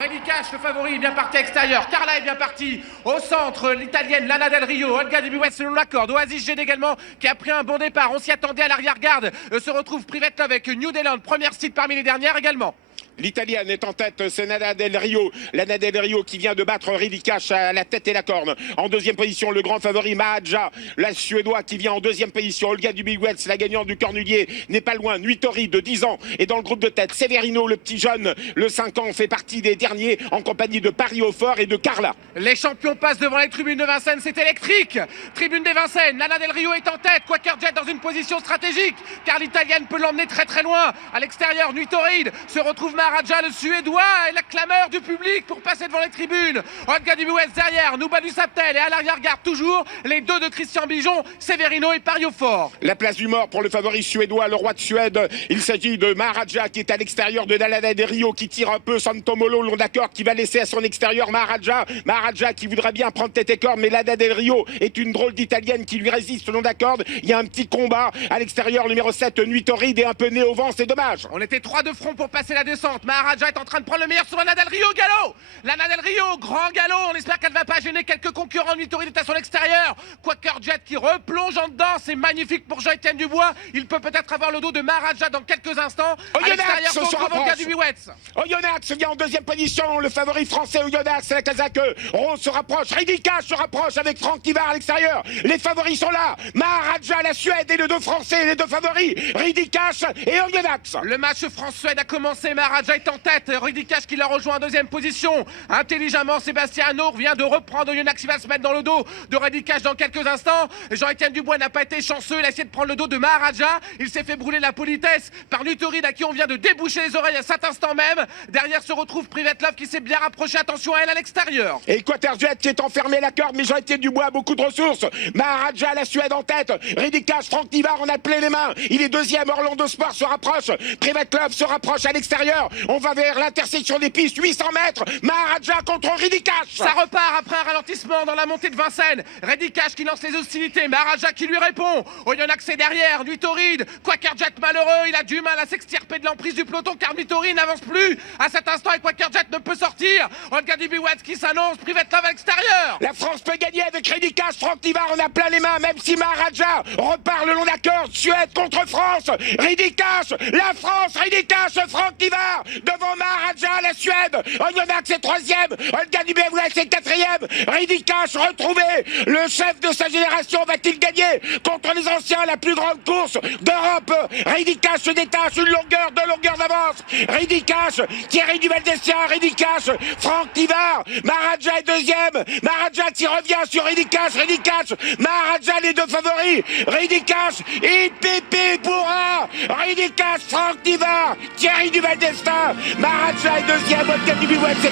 Cash, le favori, est bien parti à l'extérieur. Carla est bien partie au centre. L'italienne Lana Del Rio, Olga Dubuet selon la corde. Oasis Ged également qui a pris un bon départ. On s'y attendait à l'arrière-garde. Se retrouve Private Love avec New Zealand, première site parmi les dernières également. L'italienne est en tête, c'est Lana Del Rio. Lana Del Rio qui vient de battre Heidi Cash à la tête et la corne. En deuxième position, le grand favori Mahaja. La Suédois qui vient en deuxième position. Olga Dubuet, la gagnante du Cornulier, n'est pas loin. Nuitori de 10 ans est dans le groupe de tête. Severino, le petit jeune, le 5 ans, fait partie des derniers en compagnie de Paris Hautfort et de Carla. Les champions passent devant les tribunes de Vincennes, c'est électrique. Tribune des Vincennes, Lana Del Rio est en tête. Quaker Jet dans une position stratégique car l'italienne peut l'emmener très très loin. À l'extérieur, Nuitori se retrouve Maharaja, le Suédois, et la clameur du public pour passer devant les tribunes. Olga Dubuet derrière, Nouba du Saptel, et à l'arrière-garde toujours les deux de Christian Bijon, Severino et Paris Hautfort. La place du mort pour le favori suédois, le roi de Suède. Il s'agit de Maharaja qui est à l'extérieur de Lana Del Rio qui tire un peu Santomolo long d'accord qui va laisser à son extérieur Maharaja. Maharaja qui voudrait bien prendre tête et corde, mais Lana Del Rio est une drôle d'italienne qui lui résiste long d'accord. Il y a un petit combat à l'extérieur, numéro 7, Nuitori est un peu né au vent, c'est dommage. On était 3 de front pour passer la descente. Maharaja est en train de prendre le meilleur sur Lana Del Rio, galop. Lana Del Rio, grand galop. On espère qu'elle ne va pas gêner quelques concurrents. Nuitori est à son extérieur. Quaker Jet qui replonge en dedans. C'est magnifique pour Jean-Étienne Dubois. Il peut peut-être avoir le dos de Maharaja dans quelques instants. À l'extérieur, son Olga Dubuet. Oyonnax vient en deuxième position. Le favori français Oyonnax, la Kazakh. Rose se rapproche. Heidi Cash se rapproche avec Franck Tivard à l'extérieur. Les favoris sont là. Maharaja, la Suède et les deux Français, les deux favoris. Heidi Cash et Oyonnax. Le match France-Suède a commencé. Maharaja est en tête. Heidi Cash qui la rejoint en deuxième position. Intelligemment, Sébastien Anour vient de reprendre Oyonnax. Il va se mettre dans le dos de Heidi Cash dans quelques instants. Jean-Étienne Dubois n'a pas été chanceux. Il a essayé de prendre le dos de Maharaja. Il s'est fait brûler la politesse par Nuitori à qui on vient de déboucher les oreilles à cet instant même. Derrière se retrouve Private Love qui s'est bien rapproché. Attention à elle à l'extérieur. Et Quaker Jet qui est enfermé la corde, mais Jean-Étienne Dubois a beaucoup de ressources. Maharaja, la Suède en tête. Heidi Cash, Franck Tivard en a plein les mains. Il est deuxième. Orlando Sport se rapproche. Private Love se rapproche à l'extérieur. On va vers l'intersection des pistes. 800 mètres. Maharaja contre Heidi Cash. Ça repart après un ralentissement dans la montée de Vincennes. Heidi Cash qui lance les hostilités. Maharaja qui lui répond. Oyonnax est derrière. Nuitori, Quaker Jet malheureux. Il a du mal à s'extirper de l'emprise du peloton car Nuitori n'avance plus. À cet instant, et Quaker Jet ne peut sortir. Olga Dubuet qui s'annonce. Private Love à l'extérieur. La France peut gagner avec Heidi Cash. Franck Tivard en a plein les mains, même si Maharaja repart le long de la corde. Suède contre France. Heidi Cash, la France. Heidi Cash, Franck Tivard devant Maharaja, la Suède. Oyonnax est troisième. Olga Dubuet est quatrième. Heidi Cash retrouvé. Le chef de sa génération va-t-il gagner contre les anciens la plus grande course d'Europe? Heidi Cash se détache une longueur d'avance. Heidi Cash, Thierry Duval-Destien, Heidi Cash, Franck Tivard. Maharaja est deuxième. Maharaja qui revient sur Heidi Cash. Heidi Cash, Maharaja les deux favoris. Heidi Cash, IPP pour un. Heidi Cash, Franck Tivard, Thierry Duval-Destien. Maharaja est deuxième. Olga Dubuet